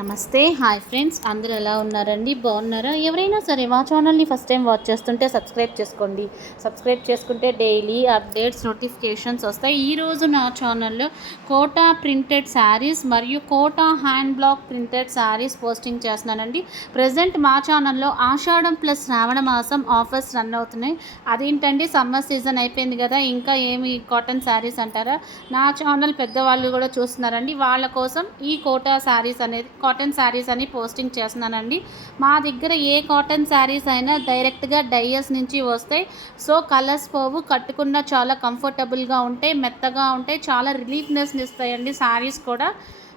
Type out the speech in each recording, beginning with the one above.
నమస్తే. Hi friends. అందరూ ఎలా ఉన్నారండి? బాగున్నారా? ఎవరైనా సరే మా ఛానల్ని ఫస్ట్ టైం వాచ్ చేస్తుంటే సబ్స్క్రైబ్ చేసుకోండి. సబ్స్క్రైబ్ చేసుకుంటే డైలీ అప్డేట్స్ నోటిఫికేషన్స్ వస్తాయి. ఈరోజు నా ఛానల్లో కోటా ప్రింటెడ్ శారీస్ మరియు Kota hand block printed saris posting చేస్తున్నానండి. ప్రజెంట్ మా ఛానల్లో ఆషాఢం ప్లస్ శ్రావణ మాసం ఆఫర్స్ రన్ అవుతున్నాయి. అదేంటండి? సమ్మర్ సీజన్ అయిపోయింది కదా ఇంకా ఏమి కాటన్ శారీస్ అంటారా? నా ఛానల్ పెద్దవాళ్ళు కూడా చూస్తున్నారండి. వాళ్ళ కోసం ఈ కోటా శారీస్ అనేది కాటన్ శారీస్ అని పోస్టింగ్ చేస్తున్నానండి. మా దగ్గర ఏ కాటన్ శారీస్ అయినా డైరెక్ట్గా డైయర్స్ నుంచి వస్తాయి. సో కలర్స్ పోవు కట్టుకున్న చాలా కంఫర్టబుల్గా ఉంటాయి మెత్తగా ఉంటాయి చాలా రిలీఫ్నెస్ని ఇస్తాయండి శారీస్ కూడా.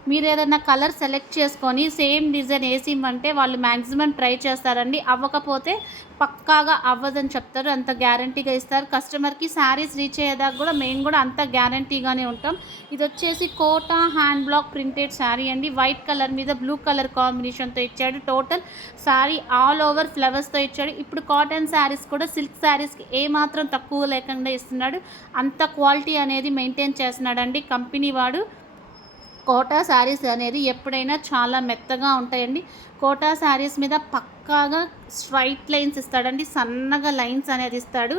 మీరు ఏదైనా కలర్ సెలెక్ట్ చేసుకొని సేమ్ డిజైన్ వేసి ఇమ్మంటే వాళ్ళు మ్యాక్సిమం ట్రై చేస్తారండి. అవ్వకపోతే పక్కాగా అవ్వదని చెప్తారు. అంత గ్యారంటీగా ఇస్తారు. కస్టమర్కి శారీస్ రీచ్ అయ్యేదాకా కూడా మెయిన్ కూడా అంత గ్యారంటీగానే ఉంటాం. ఇది వచ్చేసి Kota hand block printed sari అండి. వైట్ కలర్ మీద బ్లూ కలర్ కాంబినేషన్తో ఇచ్చాడు. టోటల్ శారీ ఆల్ ఓవర్ ఫ్లవర్స్తో ఇచ్చాడు. ఇప్పుడు కాటన్ శారీస్ కూడా సిల్క్ శారీస్కి ఏమాత్రం తక్కువ లేకుండా ఇస్తున్నాడు. అంత క్వాలిటీ అనేది మెయింటైన్ చేస్తున్నాడండి. కంపెనీ వాడు. కోటా శారీస్ అనేది ఎప్పుడైనా చాలా మెత్తగా ఉంటాయండి. కోటా శారీస్ మీద పక్కాగా స్ట్రైట్ లైన్స్ ఇస్తాడండి. సన్నగా లైన్స్ అనేది ఇస్తాడు.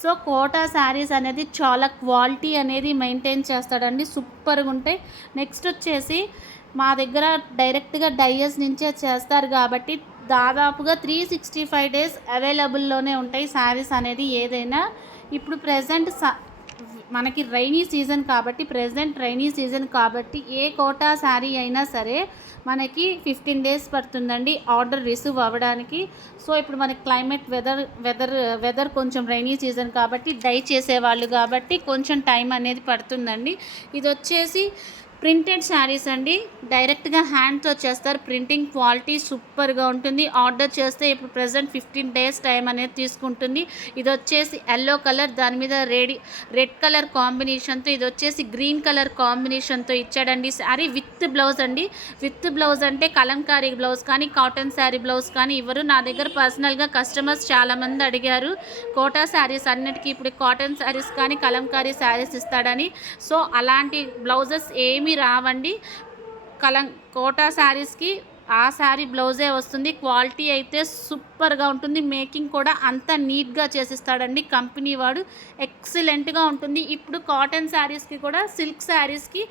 సో కోటా శారీస్ అనేది చాలా క్వాలిటీ అనేది మెయింటైన్ చేస్తాడండి. సూపర్గా ఉంటాయి. నెక్స్ట్ వచ్చేసి మా దగ్గర డైరెక్ట్గా డైయస్ నుంచే చేస్తారు కాబట్టి దాదాపుగా త్రీ సిక్స్టీ ఫైవ్ డేస్ అవైలబుల్లోనే ఉంటాయి శారీస్ అనేది ఏదైనా. ఇప్పుడు ప్రజెంట్ మనకి రైనీ సీజన్ కాబట్టి ప్రజెంట్ రైనీ సీజన్ కాబట్టి ఏ కోటా శారీ అయినా సరే మనకి ఫిఫ్టీన్ డేస్ పడుతుందండి ఆర్డర్ రిసీవ్ అవ్వడానికి. సో ఇప్పుడు మనకి క్లైమేట్ వెదర్ వెదర్ వెదర్ కొంచెం రైనీ సీజన్ కాబట్టి డై చేసేవాళ్ళు కాబట్టి కొంచెం టైం అనేది పడుతుందండి. ఇది వచ్చేసి ప్రింటెడ్ శారీస్ అండి. డైరెక్ట్గా హ్యాండ్తో చేస్తారు. ప్రింటింగ్ క్వాలిటీ సూపర్గా ఉంటుంది. ఆర్డర్ చేస్తే ఇప్పుడు ప్రజెంట్ ఫిఫ్టీన్ డేస్ టైం అనేది తీసుకుంటుంది. ఇది వచ్చేసి ఎల్లో కలర్ దాని మీద రెడీ రెడ్ కలర్ కాంబినేషన్తో ఇది వచ్చేసి గ్రీన్ కలర్ కాంబినేషన్తో ఇచ్చాడండి. శారీ విత్ బ్లౌజ్ అండి. విత్ బ్లౌజ్ అంటే కలంకారీ బ్లౌజ్ కానీ కాటన్ శారీ బ్లౌజ్ కానీ ఇవ్వరు. నా దగ్గర పర్సనల్గా కస్టమర్స్ చాలామంది అడిగారు. కోటా శారీస్ అన్నిటికీ ఇప్పుడు కాటన్ శారీస్ కానీ కలంకారీ శారీస్ ఇస్తాడని. సో అలాంటి బ్లౌజెస్ ఏమి ఏమీ రావండి. కలం కోటా శారీస్కి ఆ శారీ బ్లౌజే వస్తుంది. క్వాలిటీ అయితే సూపర్గా ఉంటుంది. మేకింగ్ కూడా అంత నీట్గా చేసిస్తాడండి. కంపెనీ వాడు ఎక్సలెంట్గా ఉంటుంది. ఇప్పుడు కాటన్ శారీస్కి కూడా సిల్క్ శారీస్కి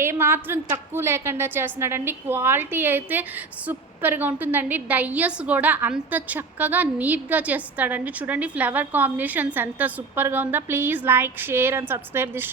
ఏమాత్రం తక్కువ లేకుండా చేస్తున్నాడండి. క్వాలిటీ అయితే సూపర్గా ఉంటుందండి. డయ్యస్ కూడా అంత చక్కగా నీట్గా చేస్తాడండి. చూడండి ఫ్లవర్ కాంబినేషన్స్ ఎంత సూపర్గా ఉందో. Please like share and subscribe this